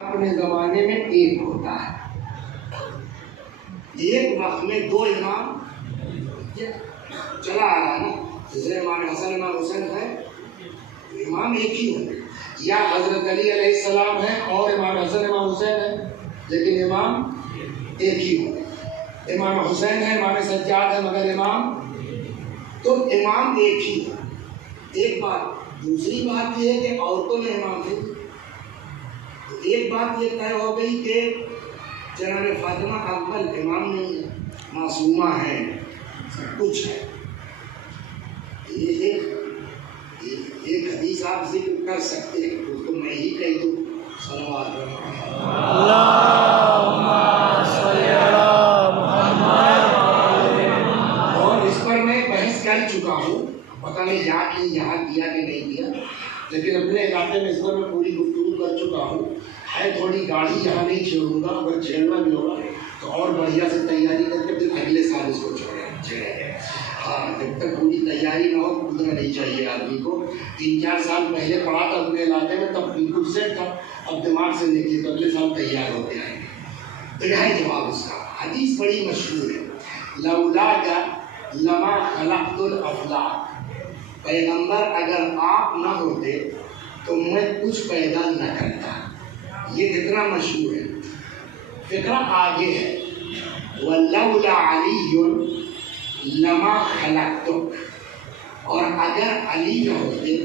اپنے زمانے میں ایک ہوتا ہے، ایک وقت میں دو امام چلا آ رہا ہے نا، جیسے امام حسن امام حسین ہے، امام ایک ہی ہے، یا حضرت علی علیہ السلام ہے اور امام حسن امام حسین ہے، لیکن امام ایک ہی ہے، امام حسین ہے، امام سجاد ہے، مگر امام تو امام ایک ہی ہے۔ ایک بات، دوسری بات یہ ہے کہ عورتوں میں امام تھے۔ ایک بات یہ طے ہو گئی کہ جناب فاطمہ اول امام نہیں ہے، معصومہ ہے، سب کچھ ہے۔ یہ ایک حدیث آپ ذکر کر سکتے ہیں، اس کو میں ہی کہہ دوں، صلوات اور اس پر میں بحث کر چکا ہوں، پتہ نہیں یہاں کیا کہ نہیں کیا، لیکن اپنے علاقے میں اس پر میں پوری گفتگو کر چکا ہوں۔ ہے تھوڑی گاڑی یہاں نہیں چھیڑوں گا، اگر چھیڑنا بھی ہوگا تو اور بڑھیا سے تیاری کر کے پھر اگلے سال اس کو چھیڑیں گے۔ ہاں، جب تک پوری تیاری نہ ہو کودنا نہیں چاہیے آدمی کو۔ 3-4 سال پہلے پڑھا تھا اپنے علاقے میں، تب بالکل سیٹ تھا، اب دماغ سے نکلی تو اگلے سال تیار ہوتے آئیں گے۔ تو یہ ہے جواب اس کا۔ حدیث بڑی مشہور ہے، لولاک لما خلقت الافلاک، پیغمبر اگر آپ نہ ہوتے تو میں کچھ پیدا نہ کرتا۔ یہ کتنا مشہور ہے، فقرہ آگے ہے، وَلَوْلَا عَلِيٌّ لَمَا خَلَقْتُكَ، اور اگر علی نہ ہوتے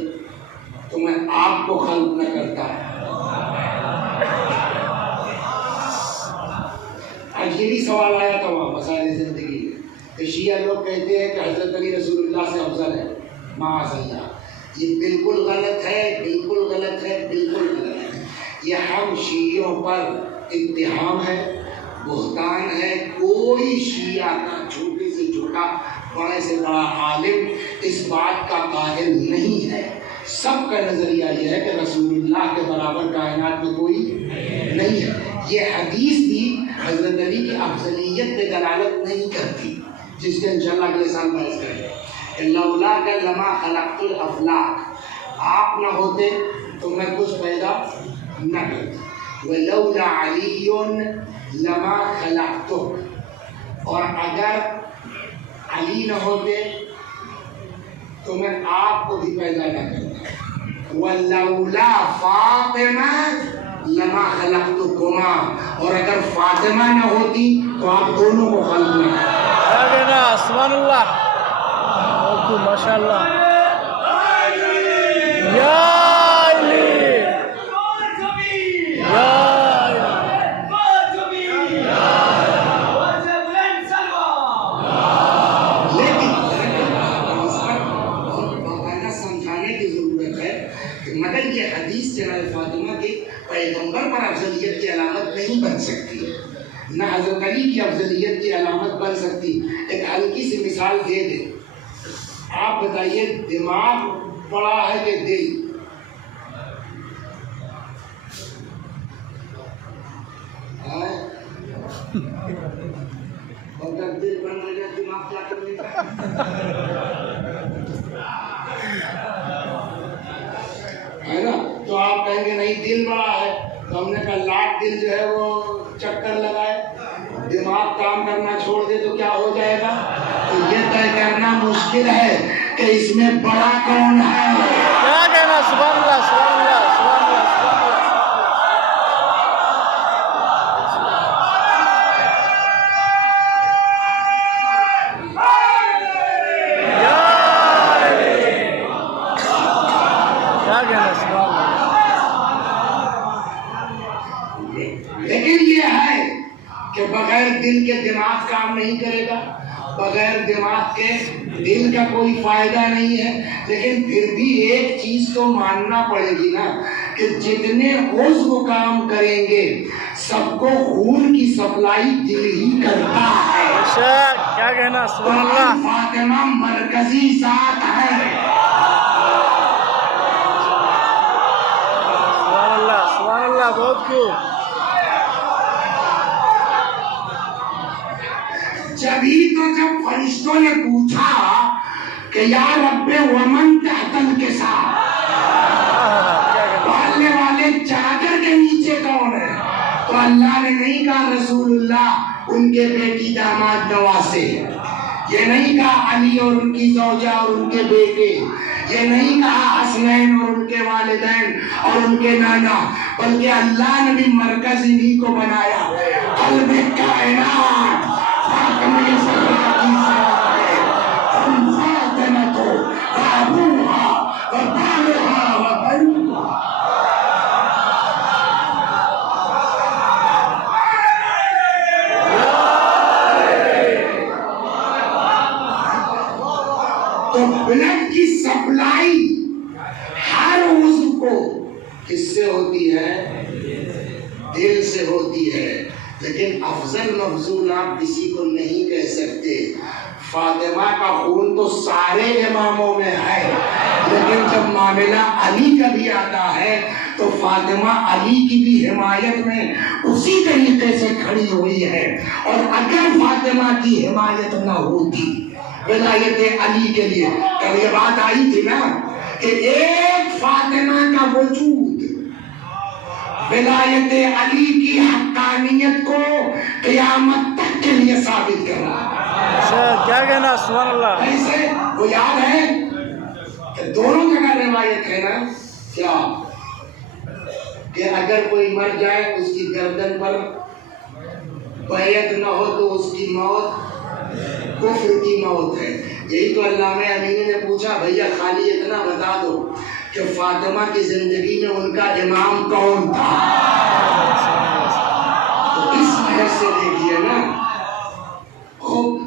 تو میں آپ کو خلق نہ کرتا۔ آج یہ بھی سوال آیا تھا وہاں مسائل زندگی میں کہ شیعہ لوگ کہتے ہیں کہ حضرت علی رسول اللہ سے افضل ہے، معاذ اللہ۔ یہ بالکل غلط ہے، بالکل غلط ہے، بالکل غلط ہے۔ یہ ہم شیعوں پر اتہام ہے، بہتان ہے۔ کوئی شیعہ کا چھوٹے سے چھوٹا، بڑے سے بڑا عالم اس بات کا قائل نہیں ہے۔ سب کا نظریہ یہ ہے کہ رسول اللہ کے برابر کائنات میں کوئی نہیں ہے۔ یہ حدیث بھی حضرت علی کی افضلیت پہ دلالت نہیں کرتی، جس کے انشاءاللہ اگلے سال بحث کریں گے کہ لولاک لما خلقت الافلاک، آپ نہ ہوتے تو میں کچھ پیدا نہ کرتا۔ وَلَوْلَا عَلِيٌّ لَمَا خَلَقْتُكَ، اور اگر علی نہ ہوتے تو میں آپ کو بھی پیدا نہ کرتا۔ وَلَوْلَا فَاطِمَةٌ لَمَا خَلَقْتُكُمَا، اور اگر فاطمہ نہ ہوتی تو آپ دونوں کو خلق نہ کرتا۔ سبحان اللہ، ماشاء اللہ، یا مگر یہ حدیث جناب فاطمہ کے پیغمبر پر افضلیت کی علامت نہیں بن سکتی، نہ حضرت علی کی افضلیت کی علامت بن سکتی۔ ایک ہلکی سی مثال دے دیں، آپ بتائیے دماغ بڑا ہے کہ دل؟ اگر دل بن رہا ہے دماغ کیا کرنے کا؟ ہے نا؟ تو آپ کہیں گے نہیں دل بڑا ہے، تو ہم نے کہا لاکھ دل جو ہے وہ چکر لگائے، دماغ کام کرنا چھوڑ دے تو کیا ہو جائے گا؟ تو یہ طے کرنا مشکل ہے کہ اس میں بڑا کون ہے۔ کیا کہنا، سبحان اللہ، سبحان اللہ، سبحان اللہ، لیکن یہ ہے کہ بغیر دل کے دماغ کام نہیں کرے گا، بغیر دماغ کے دل کا کوئی فائدہ نہیں ہے۔ لیکن پھر بھی ایک چیز تو ماننا پڑے گی نا کہ جتنے عضو کام کریں گے سب کو خون کی سپلائی دل ہی کرتا ہے۔ کیا کہنا، سبحان اللہ، فاطمہ مرکزی ذات ہے۔ سبحان اللہ، سبحان اللہ، بہت خوب۔ جب فرشتوں نے پوچھا کہ یا رب ومن تحت الکساء، ڈالنے والے چادر کے نیچے کون ہے؟ تو اللہ نے نہیں کہا رسول اللہ ان کے بیٹی داماد نواسے، یہ نہیں کہا علی اور ان کی زوجہ اور ان کے بیٹے، یہ نہیں کہا حسنین اور ان کے والدین اور ان کے نانا، بلکہ اللہ نے بھی مرکز انہی کو بنایا، قلب کائنات فاطمہ زہرا کی ذات ہے، ہم فاطمہ کو ابوہا و بالہا و بنوہا۔ تو بلڈ کی سپلائی ہر عضو کو کس سے ہوتی ہے؟ دل سے ہوتی ہے، لیکن افضل مفضول آپ کسی کو نہیں کہہ سکتے۔ فاطمہ کا خون تو سارے اماموں میں ہے، لیکن جب معاملہ علی کا بھی آتا ہے تو فاطمہ علی کی بھی حمایت میں اسی طریقے سے کھڑی ہوئی ہے، اور اگر فاطمہ کی حمایت نہ ہوتی ولایت علی کے لیے، کل یہ بات آئی تھی نا کہ ایک فاطمہ کا وجود ولایت علی کی حقانیت کو قیامت تک کے لیے ثابت کر رہا ہے۔ کیا کہنا، سبحان اللہ۔ ایسے وہ یاد ہے کہ دونوں جگہ روایت ہے نا، کیا کہ اگر کوئی مر جائے اس کی گردن پر بیعت نہ ہو تو اس کی موت کفر کی موت ہے۔ یہی تو علامہ امینی نے پوچھا بھیا خالی اتنا بتا دو کہ فاطمہ کی زندگی میں ان کا امام کون تھا، تو اس بحث سے دیکھیے نا،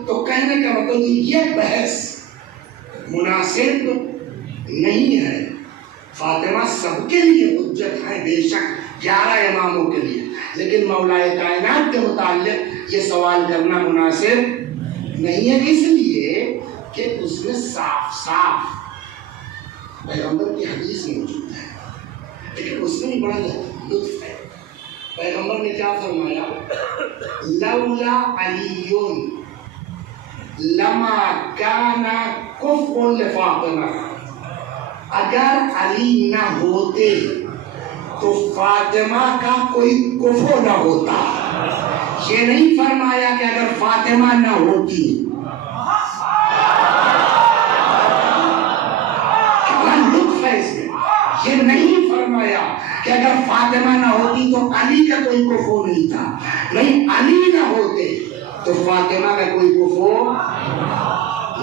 تو کہنے کا مطلب یہ بحث مناسب نہیں ہے۔ فاطمہ سب کے لیے حجت ہے بے شک، 11 اماموں کے لیے، لیکن مولا کائنات کے متعلق یہ سوال کرنا مناسب نہیں ہے، اس لیے کہ اس میں صاف صاف پیغمبر کی حدیث موجود ہے، لیکن اس میں بڑا لطف ہے۔ پیغمبر نے کیا فرمایا؟ لولا علی لما کان کفر لفاطمہ، اگر علی نہ ہوتے تو فاطمہ کا کوئی کفر نہ ہوتا۔ یہ نہیں فرمایا کہ اگر فاطمہ نہ ہوتی، لطف ہے اس میں، یہ نہیں فرمایا کہ اگر فاطمہ نہ ہوتی تو علی کا کوئی کفر نہیں تھا، نہیں علی نہ ہوتے تو فاطمہ کا کوئی کفر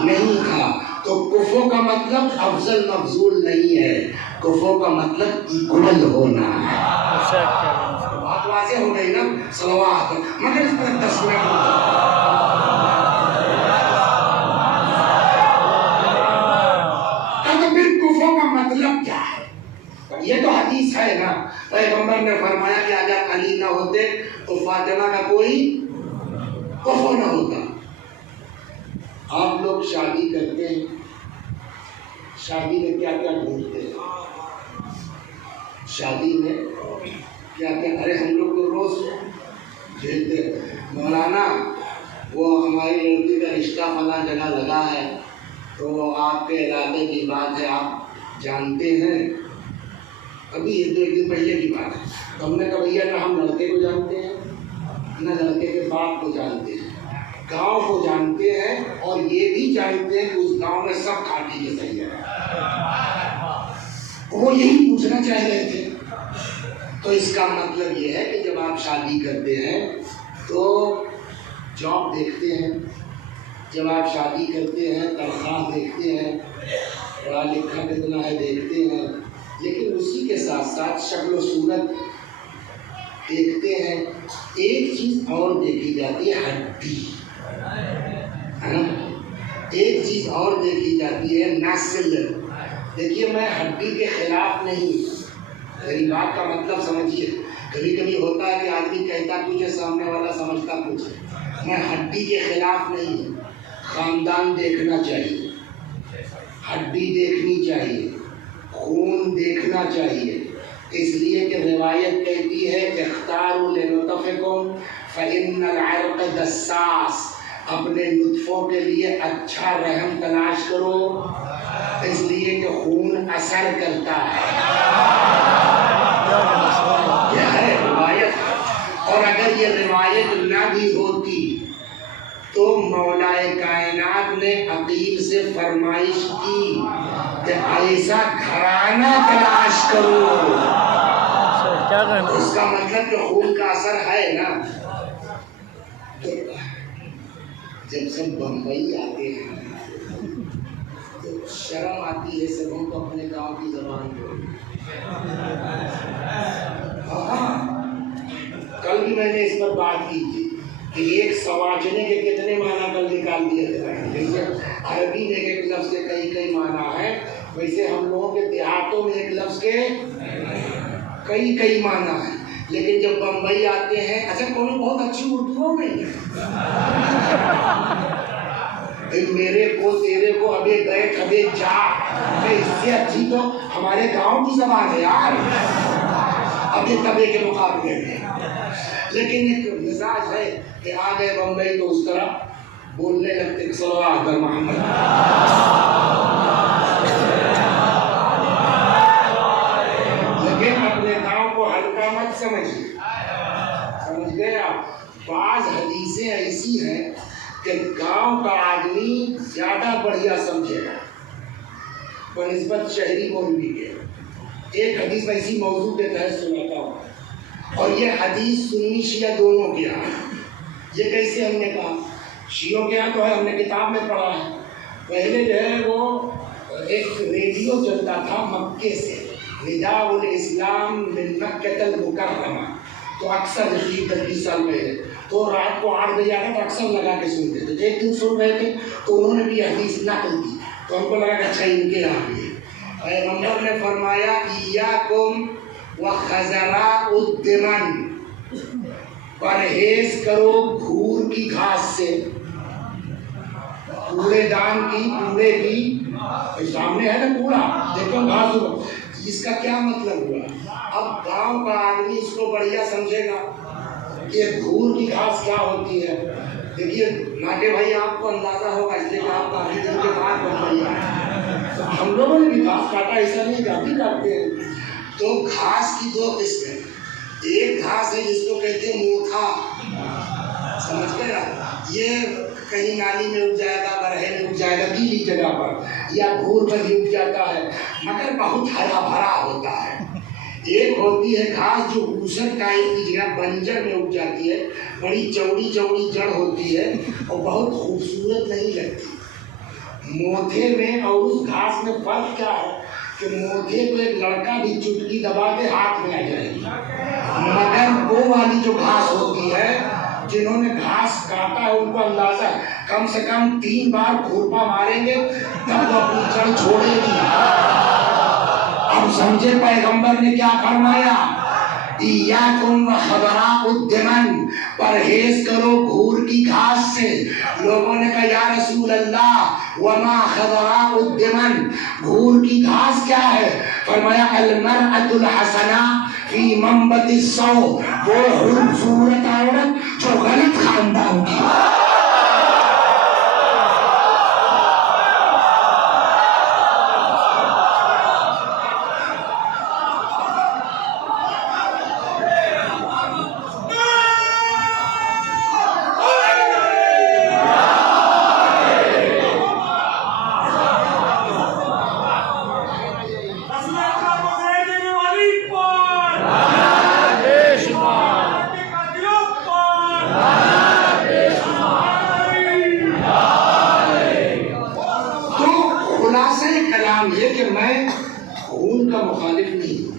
نہیں تھا۔ تو کفر کا مطلب افضل مفضول نہیں ہے، کفر کا مطلب ایکول ہونا ہے۔ بات واضح ہو گئی نا؟ صلوات، مگر اس پر 10 منٹ تو پھر کفر کا مطلب کیا ہے؟ یہ تو حدیث ہے نا، پیغمبر نے فرمایا کہ اگر علی نہ ہوتے تو فاطمہ کا کوئی کفر نہ ہوتا۔ آپ لوگ شادی کرتے ہیں، شادی میں کیا کیا ڈھونڈتے ہیں؟ شادی میں کیا کیا؟ ارے ہم لوگ تو روز بھیجتے مولانا وہ ہماری لڑکی کا رشتہ فلاں جگہ لگا ہے، تو آپ کے علاقے کی بات ہے، آپ جانتے ہیں؟ ابھی یہ 2 دن پہلے کی بات ہے، تو ہم نے کہا بھیا نہ ہم لڑکے کو جانتے ہیں نہ لڑکے کے باپ کو جانتے ہیں، گاؤں کو جانتے ہیں اور یہ بھی جانتے ہیں کہ اس گاؤں میں سب کھاٹی کے صحیح ہے۔ وہ یہی پوچھنا چاہ رہے تھے۔ تو اس کا مطلب یہ ہے کہ جب آپ شادی کرتے ہیں تو جاب دیکھتے ہیں، جب آپ شادی کرتے ہیں تنخواہ دیکھتے ہیں، پڑھا لکھا کتنا ہے دیکھتے ہیں، لیکن اسی کے ساتھ ساتھ شکل و صورت دیکھتے ہیں۔ ایک چیز اور دیکھی جاتی ہے، ہڈی، ایک چیز اور دیکھی جاتی ہے، نسل۔ دیکھیے میں ہڈی کے خلاف نہیں، میری بات کا مطلب سمجھیے۔ کبھی کبھی ہوتا ہے کہ آدمی کہتا کچھ ہے، سامنے والا سمجھتا کچھ ہے۔ میں ہڈی کے خلاف نہیں، خاندان دیکھنا چاہیے، ہڈی دیکھنی چاہیے، خون دیکھنا چاہیے، اس لیے کہ روایت کہتی ہے اختاروا لنطفکم فإن العرق دساس، اپنے نطفوں کے لیے اچھا رحم تلاش کرو، اس لیے کہ خون اثر کرتا ہے۔ یہ ہے روایت، اور بھی ہوتی تو مولا کائنات نے عقیل سے فرمائش کی کہ ایسا گھرانہ تلاش کرو. اس کا مطلب کہ خون کا اثر ہے نا. تو جب سب بمبئی آتے ہیں تو شرم آتی ہے سبوں کو اپنے گاؤں کی زبان کو. کل بھی میں نے اس پر بات کی تھی کہ ایک سواجنے کے کتنے معنی کل نکال دیے تھے. جیسے عربی میں ایک لفظ کے کئی معنی ہے، ویسے ہم لوگوں کے دیہاتوں میں ایک لفظ کے کئی معنی ہیں. لیکن جب بمبئی آتے ہیں، اچھا کونوں بہت اچھی اردو ہو گئی ہے. میرے کو تیرے کو ابے بیٹھ ابے جا، اس سے اچھی تو ہمارے گاؤں کی زبان ہے یار، ابے تبے کے مقابلے میں. لیکن ایک مزاج ہے کہ آ گئے بمبئی تو اس طرح بولنے لگتے صلوات بر محمد. لیکن اپنے گاؤں کو ہلکا مت سمجھیے. سمجھ گئے آپ؟ بعض حدیثیں ایسی ہیں کہ گاؤں کا آدمی زیادہ بڑھیا سمجھے گا بنسبت شہری مولوی کے. ایک حدیث میں اسی موضوع کے تحت سناتا ہوں، اور یہ حدیث سنی شیعہ دونوں کے یہاں. یہ کیسے ہم نے کہا؟ شیعوں کے یہاں تو ہے، ہم نے کتاب میں پڑھا ہے. پہلے جو ہے وہ ایک ریڈیو چلتا تھا مکے سے، نداء الاسلام من مکۃ المکرمہ. تو اکثر 30 سال پہلے تو رات کو 8 بجے آتا تو اکثر لگا کے سنتے تھے. ایک دن سن رہے تھے تو انہوں نے بھی حدیث نقل کی تو ہم کو لگا کہ اچھا ان کے یہاں بھی ہے. پیغمبر نے فرمایا ایاکم وخزراء الدمن، پرہیز کرو گھور کی گھاس سے. کوڑے دان کی، کوڑے کی سامنے ہے نا کوڑا، دیکھو گھاس. اس کا کیا مطلب ہوا؟ اب گاؤں کا آدمی اس کو بڑھیا سمجھے گا کہ گھور کی گھاس کیا ہوتی ہے. دیکھیے ناٹے بھائی، آپ کو اندازہ ہوگا اس لیے کہ آپ کافی دن کے بعد بمبئی آئے. ہم لوگوں نے بھی گھاس کاٹا، ایسا نہیں کہ ابھی کاٹتے ہیں. تو گھاس کی 2 قسمیں. ایک گھاس ہے جس کو کہتے ہیں موتھا، سمجھ گئے نا؟ یہ کہیں نالی میں اگ جائے گا، برہے میں اگ جائے گا، گیلی جگہ پر یا گھور پر ہی اگ جاتا ہے، مگر بہت ہرا بھرا ہوتا ہے. ایک ہوتی ہے گھاس جو اوسر ٹائپ کی جگہ بنجر میں اگ جاتی ہے، بڑی چوڑی جڑ ہوتی ہے اور بہت خوبصورت نہیں لگتی. موتھے میں اور اس گھاس میں فرق کیا ہے کہ موتھے کو ایک لڑکا بھی چٹکی دبا کے ہاتھ میں آ جائے گی، مگر وہ والی جو گھاس ہوتی ہے، جنہوں نے گھاس کاٹا ہے ان کو اندازہ ہے کم سے کم 3 بار کھرپا ماریں گے تب وہ اپنی جڑ چھوڑے گی. اب سمجھے پیغمبر نے کیا فرمایا؟ ایاکم وخزراء الدمن، پرہیز کرو گھور کی گھاس سے. لوگوں نے کہا یا رسول اللہ وما خزراء الدمن، گھور کی گھاس کیا ہے؟ فرمایا المرأة الحسنہ فی منبت السوء، وہ خوبصورت عورت جو غلط خاندان کی. یہ کہ میں خون کا مخالف نہیں ہوں،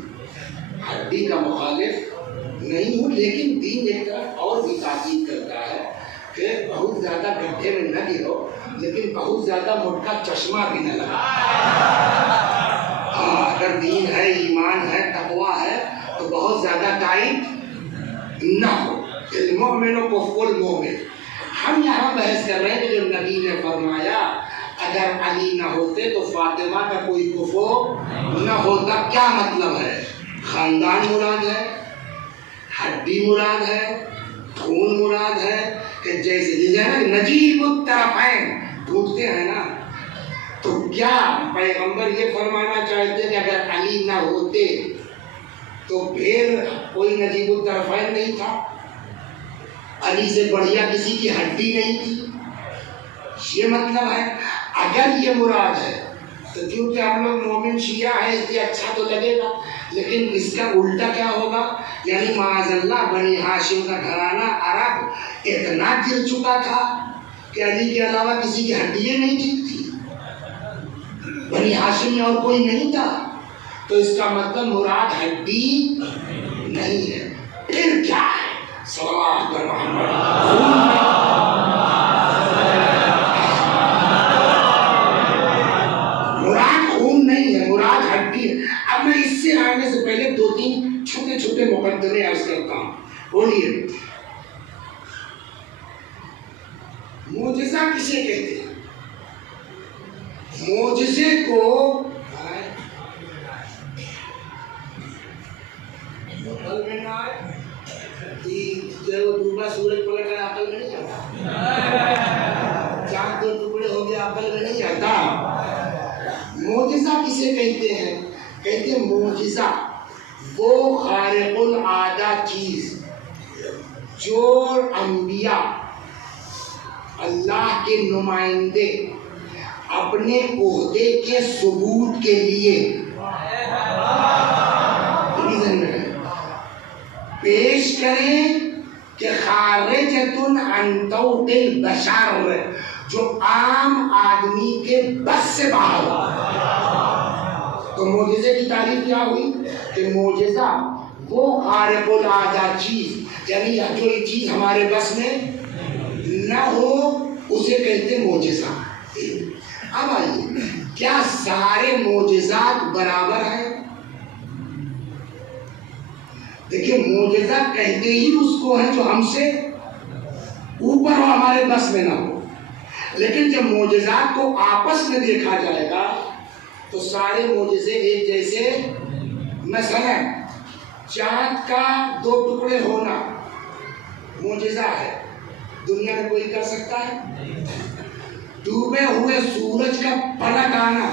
ہڈی کا مخالف نہیں ہوں، لیکن دین ایک طرف اور بھی تاکید کرتا ہے کہ بہت زیادہ گڈھے میں نہ گرو، لیکن بہت زیادہ موٹا چشمہ بھی نہ لگا. اگر دین ہے، ایمان ہے، تقویٰ ہے تو بہت زیادہ ٹائٹ نہ ہو. المؤمن کفو المؤمن. ہم یہاں بحث کر رہے ہیں کہ جو نبی نے فرمایا اگر علی نہ ہوتے تو فاطمہ کا کوئی کفو نہ ہوتا. کیا مطلب ہے؟ خاندان مراد ہے، ہڈی مراد ہے، خون مراد ہے. کہ جیسے نجیب الطرفین ٹوٹتے ہیں نا، تو کیا پیغمبر یہ فرمانا چاہتے کہ اگر علی نہ ہوتے تو پھر کوئی نجیب الطرفین نہیں تھا؟ علی سے بڑھیا کسی کی ہڈی نہیں تھی، یہ مطلب ہے۔ اگر یہ مراد ہے تو کیونکہ ہم لوگ مومن شیعہ ہیں اس لیے اچھا تو لگے گا، لیکن اس کا الٹا کیا ہوگا؟ یعنی معاذ اللہ بنی ہاشم کا گھرانہ عرب اتنا گر چکا تھا کہ علی کے علاوہ کسی کی ہڈیاں نہیں ٹھیک تھی، بنی ہاشم میں اور کوئی نہیں تھا، تو اس کا مطلب مراد ہڈی نہیں ہے، پھر کیا ہے؟ صلوات محمد اب میں اس سے آنے سے پہلے دو تین چھوٹے چھوٹے مقدمے عرض کرتا ہوں۔ بولیے معجزہ کسے کہتے ہیں؟ معجزے کو عقل میں نہ آئے جو ڈوبا سورج پلٹ گیا عقل میں نہیں آتا، چاند دو ٹکڑے ہو گیا عقل میں نہیں آتا۔ معجزہ کسے کہتے ہیں؟ کہتے ہیں معجزہ وہ خارق العادہ چیز جو انبیاء اللہ کے نمائندے اپنے عہدے کے ثبوت کے لیے پیش کریں کہ خارجۃ عن طوق البشر، جو عام آدمی کے بس سے باہر ہو۔ تو معجزے کی تعریف کیا ہوئی کہ معجزہ وہ خارق العادہ چیز، یعنی جو یہ چیز ہمارے بس میں نہ ہو اسے کہتے معجزہ۔ اب آئیے، کیا سارے معجزات برابر ہیں؟ دیکھیے معجزہ کہتے ہی اس کو ہے جو ہم سے اوپر ہو، ہمارے بس میں نہ ہو، لیکن جب معجزات کو آپس میں دیکھا جائے گا تو سارے معجزے ایک جیسے۔ مثلا چاند کا دو ٹکڑے ہونا معجزہ ہے، دنیا میں کوئی کر سکتا ہے؟ ڈوبے ہوئے سورج کا پلٹ آنا،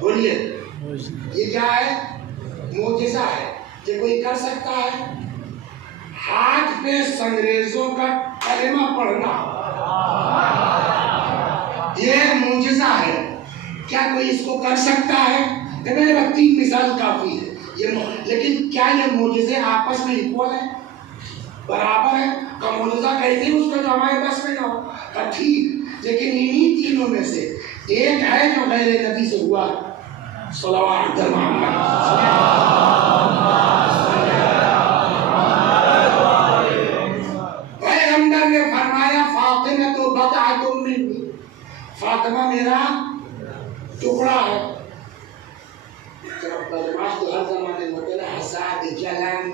بولیے یہ کیا ہے؟ معجزہ ہے، یہ کوئی کر سکتا ہے؟ ہاتھ پہ سنگریزوں کا کلمہ پڑھنا یہ معجزہ ہے، کیا کوئی اس کو کر سکتا ہے؟ میرے وقت تین مثال کافی ہے لیکن کیا یہ معجزے آپس میں اکول ہیں، برابر ہیں؟ کا معجزہ کہتے ہیں اس کا جو ہمارے بس میں نہ ہو، کا ٹھیک، لیکن انہی تینوں میں سے ایک ہے جو غیر نبی سے ہوا، صلوات محمد۔ پیغمبر نے فرمایا فاطمہ تو بضعۃ منی، فاطمہ میرا ٹکڑا ہے۔ بدماش تو ہر زمانے میں ہوتے نا، حساد، جلن،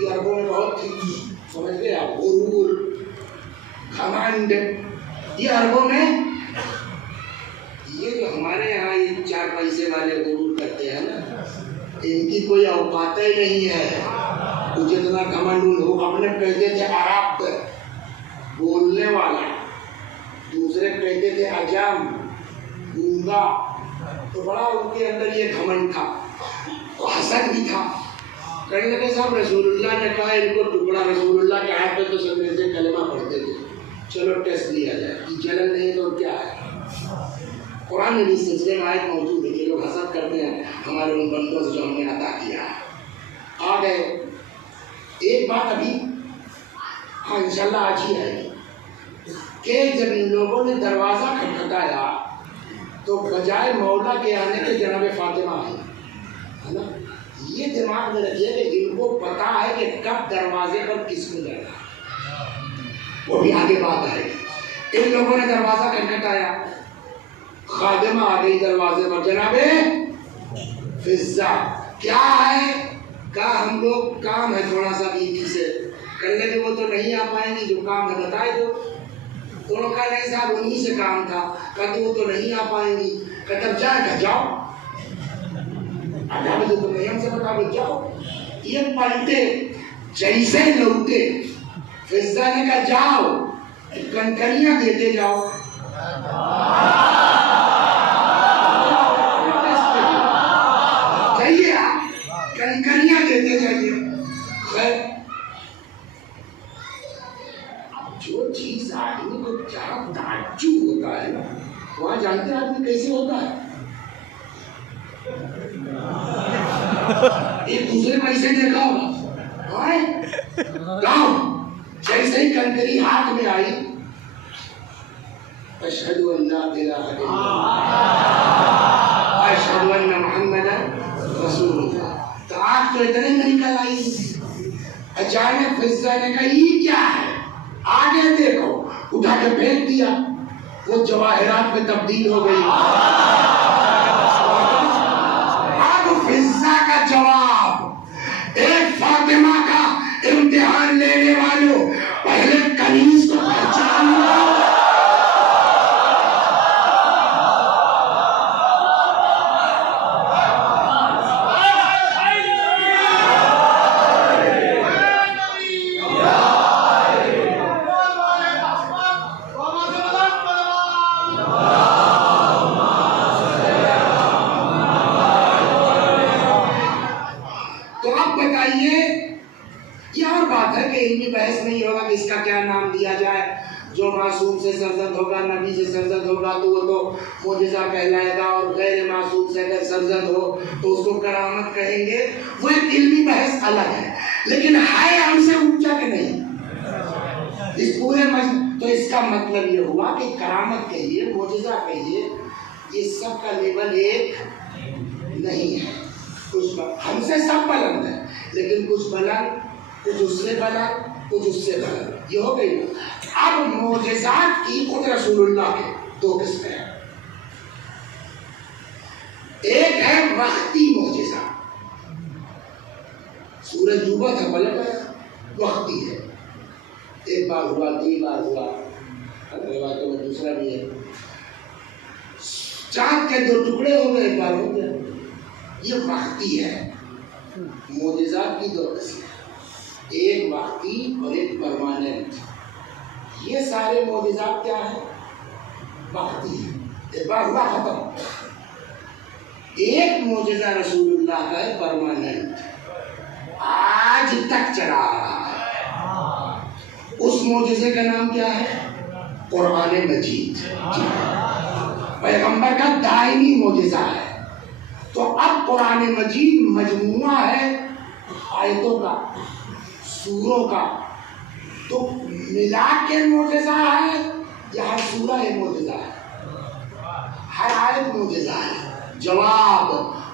یہ عربوں میں بہت تھی، سمجھ گئے آپ، غرور، گھمنڈ، یہ عربوں میں، یہ جو ہمارے یہاں یہ چار پیسے والے غرور کرتے ہیں نا، ان کی کوئی اوقات ہی نہیں ہے، تو جتنا گھمنڈ ہو، اپنے کہتے تھے عرب بولنے والا، دوسرے کہتے تھے عجم گونگا، تو بڑا ان کے اندر یہ گھمنڈ تھا، تو حسد بھی تھا۔ کہیں لگے صاحب رسول اللہ نے کہا ان کو ٹکڑا، رسول اللہ کے ہاتھ پہ تو سنگریزے کلمہ پڑھتے تھے، چلو ٹیسٹ لیا جائے کہ جلن نہیں تو کیا ہے۔ قرآن میں بھی اس سلسلے میں آیت موجود ہے کہ لوگ حسد کرتے ہیں ہمارے ان بندوں سے جو ہم نے عطا کیا ہے۔ آ گئے ایک بات ابھی، ہاں انشاءاللہ آج ہی آئے گی، کہ جب ان لوگوں نے دروازہ کھٹکھٹایا تو بجائے مولا کے آنے کے جناب فاطمہ آئی، ہے نا؟ یہ دماغ میں رکھیے کہ ان کو پتا ہے کہ کب دروازے پر کس کو جانا، وہ بھی آگے بات آئے گی۔ ان لوگوں نے دروازہ کھٹکھٹایا، خادمہ آ گئی دروازے پر، جناب فضہ کیا ہے؟ کہا ہم لوگ کام ہے تھوڑا سا بیوی سے، کہنے کہ وہ تو نہیں آ پائیں گی، جو کام ہے بتائے دو۔ انہوں نے کہا نہیں صاحب انہی سے کام تھا، کہا کہ وہ تو نہیں آ پائیں گی، کہا تب جائے گا جاؤ، آجا تو نہیں ہم سے بتا دو جاؤ۔ یہ پلٹے جیسے لوٹے، فضہ نے کہا جاؤ کنکریاں دیتے جاؤ، جائیے آپ کنکریاں دیتے جائیے۔ خیر چیز آدمی کو کیا تعجب ہوتا ہے نا، وہاں جانتے ہیں آدمی کیسے ہوتا ہے؟ ایک دوسرے کو ایسے دیکھا ہوگا، جیسے ہی کنکری ہاتھ میں آئی، اشہد ان لا الہ الا اللہ اشہد ان محمد رسول اللہ، تو آنکھ تو اتنے میں نکل آئی، اچانک فضا نے کہا یہ کیا ہے؟ آگے دیکھو، اٹھا کے پھینک دیا، وہ جواہرات میں تبدیل ہو گئی۔ اب فضا کا جواب، ایک فاطمہ کا امتحان لینے والوں، پہلے کنیز کو پہچان لو۔ بحث نہیں ہوگا کہ اس کا کیا نام دیا جائے، جو معصوم سے سرزد ہوگا، نبی سے سرزد ہوگا تو وہ تو معجزہ کہلائے گا، اور غیر معصوم سے اگر سرزد ہو تو اس کو کرامت کہیں گے۔ وہ ایک علمی بحث الگ ہے، لیکن ہے ہم سے اونچا کہ نہیں اس پورے تو اس کا مطلب یہ ہوا کہ کرامت کہیے، معجزہ کہیے، یہ سب کا لیول ایک نہیں ہے۔ کچھ ہم سے سب بلند ہے، لیکن کچھ بلند، کچھ اس سے بلند، کچھ اس سے بلند، یہ ہو گئی نا۔ اب معجزات کی خود رسول اللہ کے دو قسمیں ہیں، ایک ہے وقتی معجزہ، سورج ڈوبا تھا پلٹ گیا، وقتی ہے، ایک بار ہوا، 2 بار ہوا، روایتوں میں دوسرا بھی ہے، چاند کے 2 ٹکڑے ہو گئے، ایک بار ہو گیا، یہ وقتی ہے۔ معجزات کی 2 قسمیں، ایک وقتی اور ایک پرماننٹ۔ یہ سارے معجزات کیا ہیں؟ وقتی ہیں، ایک بار ہوا ختم۔ ایک معجزہ رسول اللہ کا ہے پرماننٹ، آج تک چلا رہا ہے۔ اس معجزے کا نام کیا ہے؟ قرآن مجید، پیغمبر کا دائمی معجزہ ہے۔ تو اب قرآن مجید مجموعہ ہے آیتوں کا، سوروں کا، تو ملا کے معجزہ ہے یا ہر سورہ ایک معجزہ ہے؟ ہر آیت معجزہ ہے۔ جواب،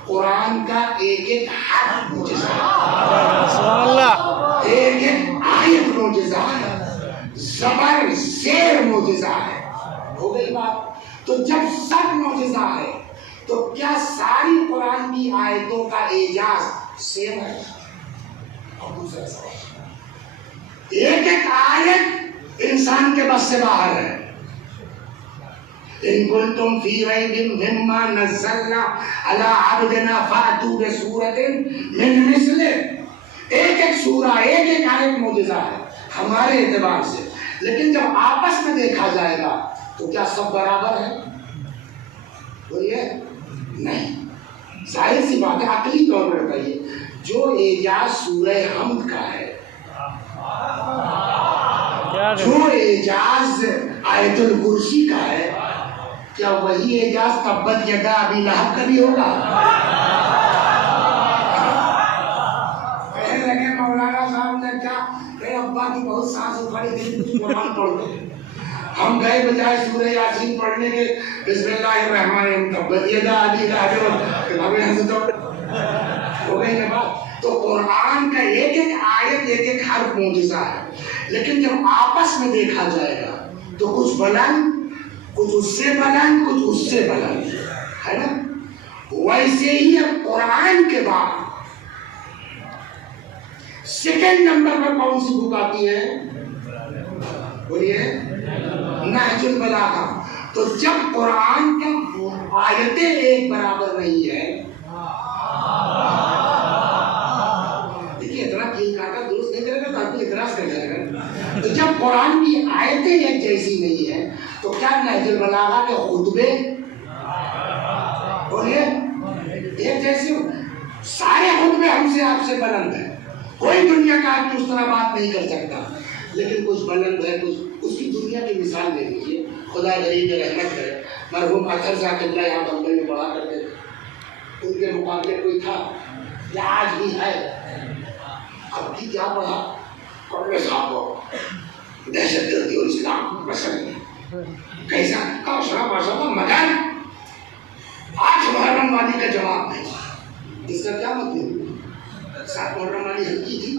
قرآن کا ایک ایک حرف معجزہ ہے، ایک ایک آیت معجزہ ہے، زبر زیر معجزہ ہے۔ ہو گئی بات؟ تو جب سب معجزہ ہے تو کیا ساری قرآن کی آیتوں کا اعجاز سیم ہے؟ اور دوسرا سوال، ایک ایک آیت انسان کے بس سے باہر ہے۔ ان کنتم فی ریب مما نزلنا علی عبدنا فاتوا بسورۃ من مثلہ۔ ایک ایک سورہ، ایک ایک آیت معجزہ ہے ہمارے اعتبار سے، لیکن جب آپس میں دیکھا جائے گا تو کیا سب برابر ہے؟ بولیے نہیں۔ ظاہر سی بات ہے، عقلی طور پر بتائیے، جو اعجاز سورہ حمد کا ہے، جو اعجاز آیت الکرسی کا ہے، کیا وہی اعجاز تبت یدا ابی لہب کا بھی ہوگا؟ کہنے لگے مولانا صاحب نے کیا کہ ابا کی بہت سانس اکھڑی تھی، کچھ قرآن پڑھ دو۔ ہم گئے بجائے سورہ یاسین پڑھنے کے، بسم اللہ الرحمن الرحیم، تبت یدا ابی لہب، ہمیں ہنس دو، ہو گئی نا بات۔ تو قرآن کا ایک ایک آیت، ایک ایک حرف معجزہ ہے، لیکن جب آپس میں دیکھا جائے گا تو کچھ بلند، کچھ اس سے بلند، کچھ اس سے بلند ہے نا۔ ویسے ہی اب قرآن کے بعد سیکنڈ نمبر پر کون سی بک آتی ہے؟ بولیے، نہج البلاغہ۔ تو جب قرآن کا آیتیں ایک برابر نہیں ہے، دیکھیے اتنا کھیل کھاتا درست نہیں کرے گا تو آدمی اعتراض کر جائے گا۔ تو جب قرآن کی آیتیں ایک جیسی نہیں ہے تو کیا نہج البلاغہ کے خطبے بولیے ایک جیسے ہو؟ سارے خطبے ہم سے آپ سے بلند ہیں، کوئی دنیا کا آدمی اس طرح بات نہیں کر سکتا، لیکن کچھ بلند ہے، کچھ اس کی دنیا کی مثال دے دیجیے. خدا غریب رحمت کرے، مرحوم اطہر ذاکر اللہ یہاں بمبئی میں پڑھا کرتے تھے، ان کے مقابلے کوئی تھا یا آج بھی ہے؟ اب بھی کیا پڑھا کانگریس صاحب کو دہشت گردی اور اسلام پسند کیسا کاشرا ماشاء اللہ مگر 8 محرم والی کا جواب نہیں. اس کا کیا مطلب؟ 7 محرم والی ہلکی تھی،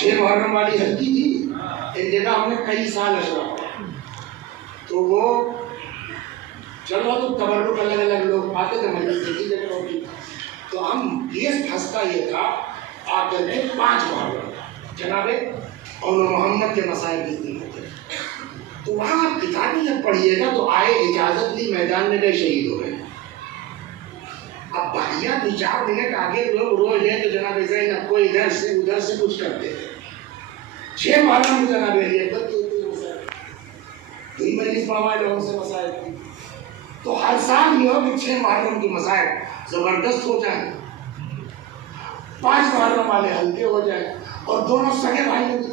6 محرم والی ہلکی تھی. ایک جگہ ہم نے کئی سال اشرا تو وہ چلو تو تبرک الگ الگ لوگ آتے تھے مجلس دیکھی جگہ ہوتی، تو ہم یہ پھنستا یہ تھا آ کر کے 5 محرم جناب اور محمد کے مسائل جس دن ہوتے، تو وہاں آپ کتابیں جب پڑھیے گا تو آئے اجازت لی میدان میں گئے شہید ہو گئے. اب بھائیا 2-4 منٹ آگے لوگ روز ہیں تو جناب زینب کو ادھر سے کچھ کرتے تھے. 6 محرم کو جناب بدتی ہوتی ہے مسائل، تو ہی مجلس پڑھوائے لوگوں سے مسائل کی. تو ہر سال یہ ہو کہ 6 محرم کی مسائل زبردست ہو جائیں، 5 محرم والے ہلکے ہو جائیں، اور دونوں سگے بھائی ہوتے.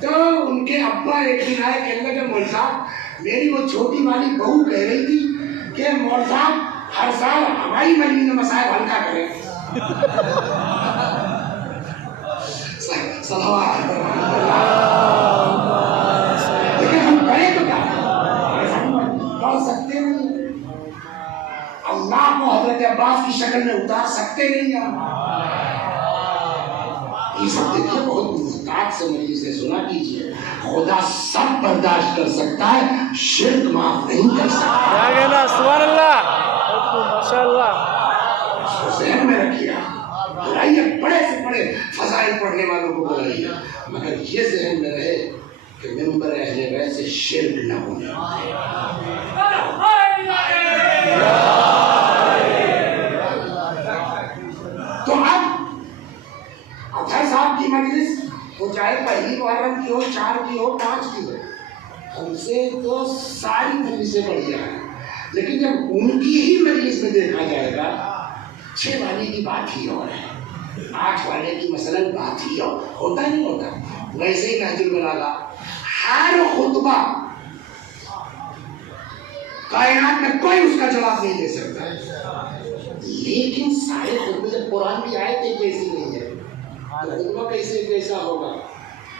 تو ان کے ابا ایک دن آئے کہنے لگے مول صاحب میری وہ چھوٹی والی بہو کہہ رہی تھی کہ مول صاحب ہر سال ہماری مجلس میں مسائل ہلکا کریں. لیکن ہم کریں تو کیا کر سکتے نہیں، اللہ کو حضرت عباس کی شکل میں اتار سکتے نہیں. یہ سب دیکھیے بہت محتاط سے مجلس سے سنا کیجیے. خدا سب برداشت کر سکتا ہے، شرک معاف نہیں کر سکتا. سبحان اللہ، ماشاء اللہ. اس کو ذہن میں رکھیے، بلائیے بڑے سے بڑے فضائل پڑھنے والوں کو بلائیے، مگر یہ ذہن میں رہے کہ ممبر اہل بیت سے شرک نہ ہونے. تو اب اطہر صاحب کی مجلس وہ چاہے پہلی محرم کی ہو، 4 کی ہو، 5 کی ہو، ہم سے تو ساری مجلسیں بڑھیا ہیں. لیکن جب ان کی ہی مجلس میں دیکھا جائے گا 6 والی کی بات ہی اور ہے، 8 والے کی مثلاً بات ہی اور ہوتا نہیں ہوتا. ویسے ہی نہج البلاغہ ہر خطبہ کائنات میں کوئی اس کا جواب نہیں دے سکتا، لیکن سارے خطبے جب قرآن کی آیت ایک جیسی نہیں ہے تو خطبہ کیسا ہوگا.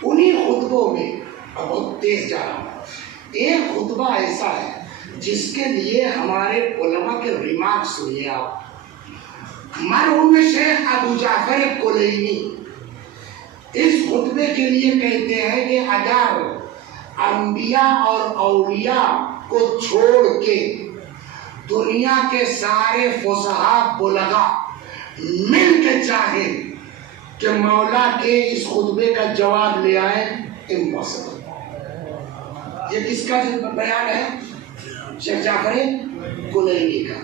انہی خطبوں میں بہت تیز جا رہا ہوں، ایک خطبہ ایسا ہے جس کے لیے ہمارے علماء کے ریمارک سنیے آپ. مرحوم شیخ ابو جعفر کلینی اس خطبے کے لیے کہتے ہیں کہ اگر انبیاء اور اولیاء کو چھوڑ کے دنیا کے سارے فصحاء بلغاء مل کے چاہیں کہ مولا کے اس خطبے کا جواب لے آئیں، امپاسبل. یہ کس کا بیان ہے؟ شیخ جعفر کلینی کا.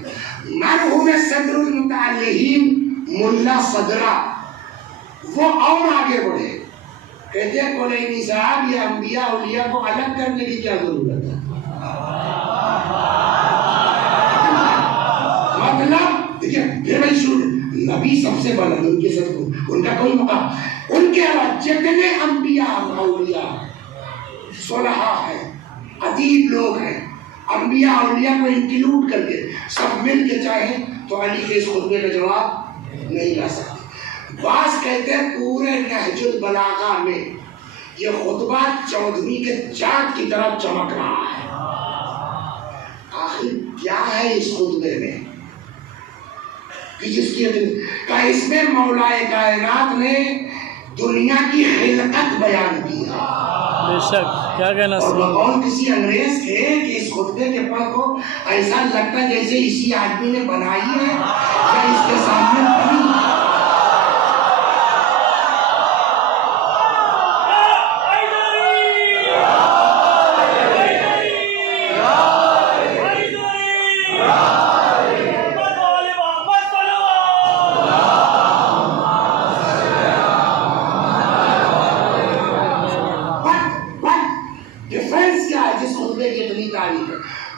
مرحوم صدر المتعلہین ملا صدرہ وہ اور آگے بڑھے، کہتے ہیں کلینی صاحب یہ انبیاء اولیاء کو الگ کرنے کی کیا ضرورت ہے؟ مطلب دیکھیں پھر میں شروع نبی سب سے بلند، ان کے سب ان کا کوئی مقام، ان کے علاوہ جتنے انبیاء اولیاء صلحاء ہیں، ادیب لوگ ہیں، انبیاء اولیاء کو انکلوڈ کر کے سب مل کے چاہیں تو علی کے اس خطبے کا جواب نہیں لا سکتے. بعض کہتے ہیں پورے نہج البلاغہ میں یہ خطبہ 14ویں کے چاند کی طرح چمک رہا ہے. آخر کیا ہے اس خطبے میں کہ جس کی کہ اس میں مولا کائنات نے دنیا کی خلقت بیان کی ہے. بے شک کیا کہنا اور کون کسی انگریز کے کہ اس خطبے کے پڑھ کو ایسا لگتا ہے جیسے اسی آدمی نے بنائی ہے یا اس کے سامنے بنی.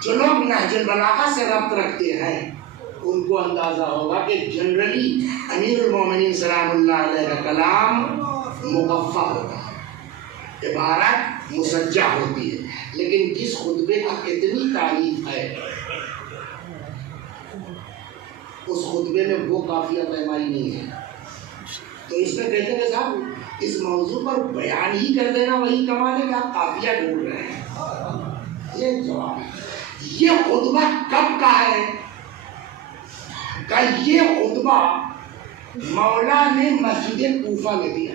جو لوگ نہج البلاغہ سے ربط رکھتے ہیں ان کو اندازہ ہوگا کہ جنرلی امیر المومنین سلام اللہ علیہ کا کلام مقفع ہوتا ہے، عبارت مسجع ہوتی ہے، لیکن جس خطبے کا اتنی تعریف ہے اس خطبے میں وہ قافیہ پیمائی نہیں ہے، تو اس میں کہتے ہیں کہ صاحب اس موضوع پر بیان ہی کر دینا وہی کمال ہے کہ آپ قافیہ ڈھونڈ رہے ہیں۔ یہ جواب ہے۔ یہ خطبہ کب کا ہے؟ کہ یہ خطبہ مولا نے مسجد کوفہ میں دیا۔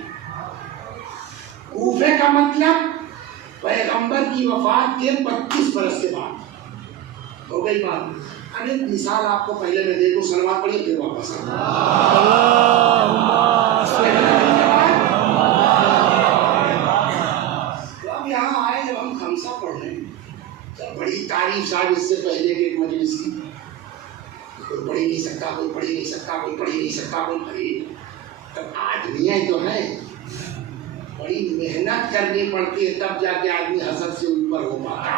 کوفے کا مطلب پیغمبر کی وفات کے 25 برس کے بعد ہو گئی بات۔ اب ایک مثال آپ کو پہلے میں دے دوں، سلوات پڑھیے پھر واپس تو اب یہاں آئے جب ہم خمسہ پڑھ رہے ہیں، بڑی تعریف صاحب اس سے پہلے کے ایک مجلس کی، کوئی پڑھ ہی نہیں سکتا، کوئی پڑھ ہی نہیں سکتا، کوئی پڑھ ہی نہیں سکتا، کوئی پڑھ ہی نہیں۔ تب آدمیاں تو ہیں، بڑی محنت کرنی پڑتی ہے تب جا کے آدمی حسد سے اوپر ہو پاتا ہے۔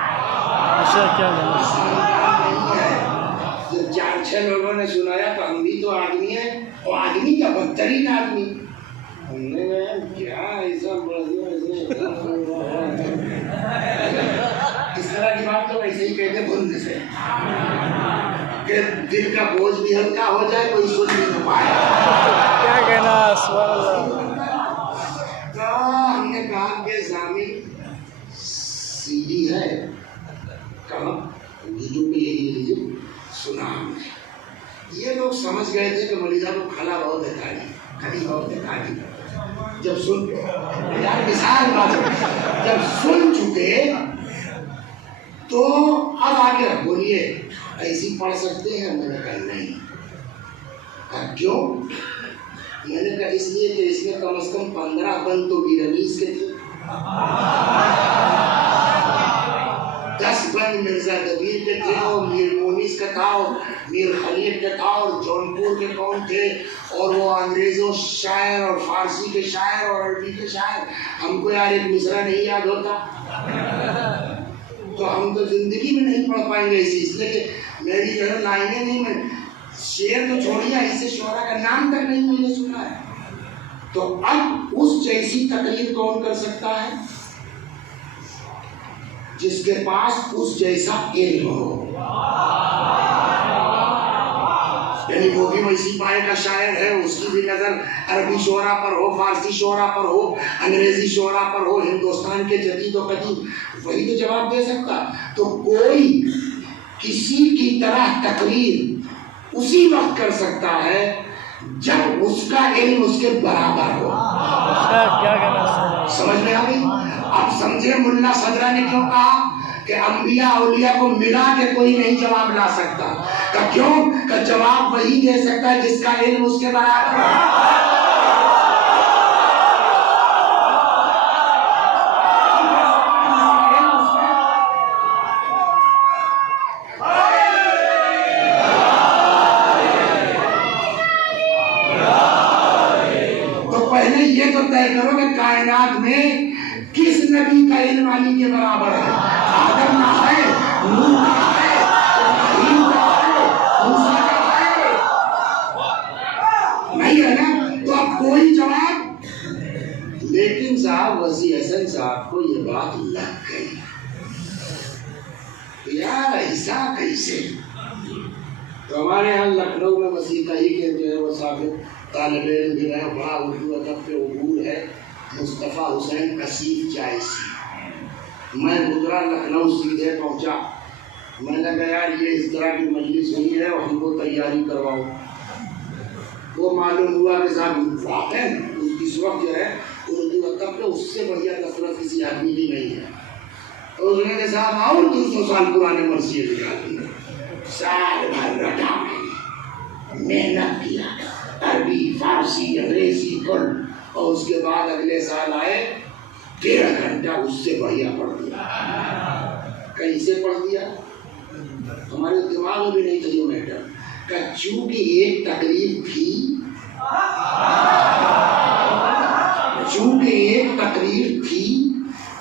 جب 4-6 لوگوں نے سنایا تو ہم بھی تو آدمی ہیں، اور آدمی کا بدترین آدمی، ہم نے کیا ایسا اس طرح کی بات تو ویسے ہی کہتے بھولنے سے کہ دل کا بوجھ بھی ہلکا ہو جائے، کوئی سن بھی نہ پائے۔ کیا کہنا، سبحان اللہ۔ تو ہم نے کہا کہ ضامن سی ڈی ہے، کہاں ویڈیو پہ یہی لیجیے، سنا ہم نے۔ یہ لوگ سمجھ گئے تھے کہ مولوی صاحب کو کھلا بہت ہے تعلیم، کھلی بہت ہے تعلیم۔ جب سن یار مثال بات، جب سن چکے تو اب آگے بولیے ایسی پڑھ سکتے ہیں؟ میں نے کہا نہیں۔ کہا کیوں؟ میں نے کہا اس لیے کہ اس میں کم از کم 15 بند تو بیرمیز کے تھے، 10 بند مرزا دبیر کے تھے، اور میر مونس کا تھا، اور میر خلیل کا تھا، اور جونپور کے کون تھے، اور وہ انگریزوں شاعر اور فارسی کے شاعر اور عربی کے شاعر۔ ہم کو یار ایک مصرع نہیں یاد ہوتا تو ہم تو زندگی میں نہیں پڑھ پائیں گے اسی، اس لیے کہ میری جو ہے لائنیں نہیں، میں شعر تو چھوڑیے، ایسے شعراء کا نام تک نہیں میں نے سنا ہے۔ تو اب اس جیسی تقریر کون کر سکتا ہے؟ جس کے پاس اس جیسا علم ہو، یعنی وہ بھی ویسی پائے کا شاعر ہے، اس کی بھی نظر عربی شعراء پر ہو، فارسی شعراء پر ہو، انگریزی شعراء پر ہو، ہندوستان کے جدید و قدیم، وہی تو جواب دے سکتا۔ تو کوئی کسی کی طرح تقریر اسی وقت کر سکتا ہے جب اس کا علم اس کے برابر ہو۔ سمجھ میں آ گئی؟ اب سمجھے ملا صدرہ نے کیوں کہا کہ انبیاء اولیاء کو ملا کے کوئی نہیں جواب لا سکتا؟ کہ کیوں؟ کہ جواب وہی دے سکتا ہے جس کا علم اس کے برابر ہے۔ یہ تو طے کرو کہ کائنات میں کس نبی کا علم علی کے برابر ہے؟ آدم کا ہے، نوح کا ہے، ابراہیم کا ہے، موسیٰ کا ہے، نہیں ہے نا؟ تو اب کوئی جواب۔ لیکن صاحب وسیع حسن صاحب کو یہ بات لگ گئی، یار ایسا کیسے؟ تو ہمارے یہاں لکھنؤ میں وسیقائی کے جو ہے وہ ثابت طالب علم جو ہے بڑا اردو ادب پہ عبور ہے، مصطفیٰ حسین کثیف چائسی۔ میں گزرا لکھنؤ، سیدھے پہنچا، میں نے کہا یار یہ اس طرح کی مجلس ہوئی ہے اور ہم کو تیاری کرواؤ۔ وہ معلوم ہوا کہ صاحب واقعی اس وقت جو ہے اردو ادب پہ اس سے بڑھیا کثرت کسی آدمی کی نہیں ہے۔ تو اس نے کہا صاحب اور 200 سال پرانے مرثیے دکھا دیے، سال بھر رٹا محنت کیا، عربی، فارسی، انگریزی کل، اور اس کے بعد اگلے سال آئے 13 گھنٹہ اس سے بڑھیا پڑھ دیا۔ کیسے پڑھ دیا؟ ہمارے دماغ میں بھی نہیں تھا یہ میٹر، کہ چونکہ ایک تقریر تھی،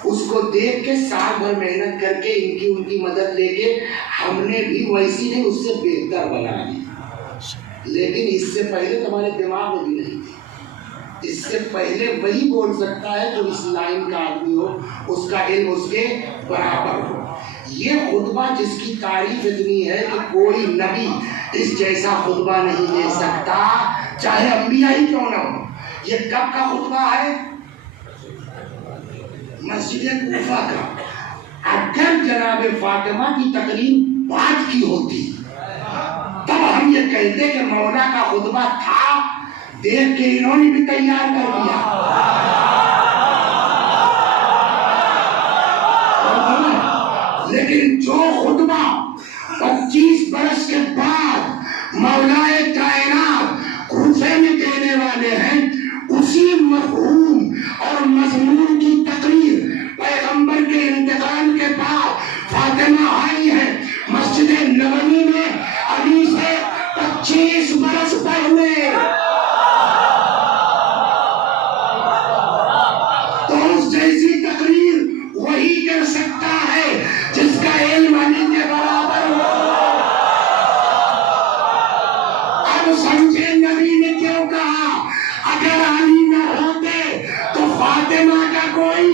اس کو دیکھ کے سال بھر محنت کر کے ان کی مدد لے کے ہم نے بھی ویسی نہیں اس سے بہتر بنا دی۔ لیکن اس سے پہلے تمہارے دماغ میں بھی نہیں تھی. اس سے پہلے وہی بول سکتا ہے جو اس لائن کا آدمی ہو, اس کا علم اس کے برابر ہو. یہ خطبہ جس کی تعریف اتنی ہے کہ کوئی نبی اس جیسا خطبہ نہیں دے سکتا, چاہے انبیاء ہی کیوں نہ ہو. یہ کب کا خطبہ ہے؟ مسجد کوفہ کا. اگر جناب فاطمہ کی تقریر بعد کی ہوتی تب ہم یہ کہتے کہ مولا کا خطبہ تھا, دیکھ کے انہوں نے بھی تیار کر دیا. لیکن جو خطبہ 25 برس کے بعد مولائے کائنات کوفے میں دینے والے ہیں, اسی مفہوم اور مضمون کی تقریر پیغمبر کے انتقال کے بعد فاطمہ آئی ہے مسجد نبوی میں ابھی سے 25 برس پہلے. تو اس جیسی تقریر وہی کر سکتا ہے جس کا علم علی کے برابر ہو. اب سمجھے نبی نے کیوں کہا اگر علی نہ ہوتے تو فاطمہ کا کوئی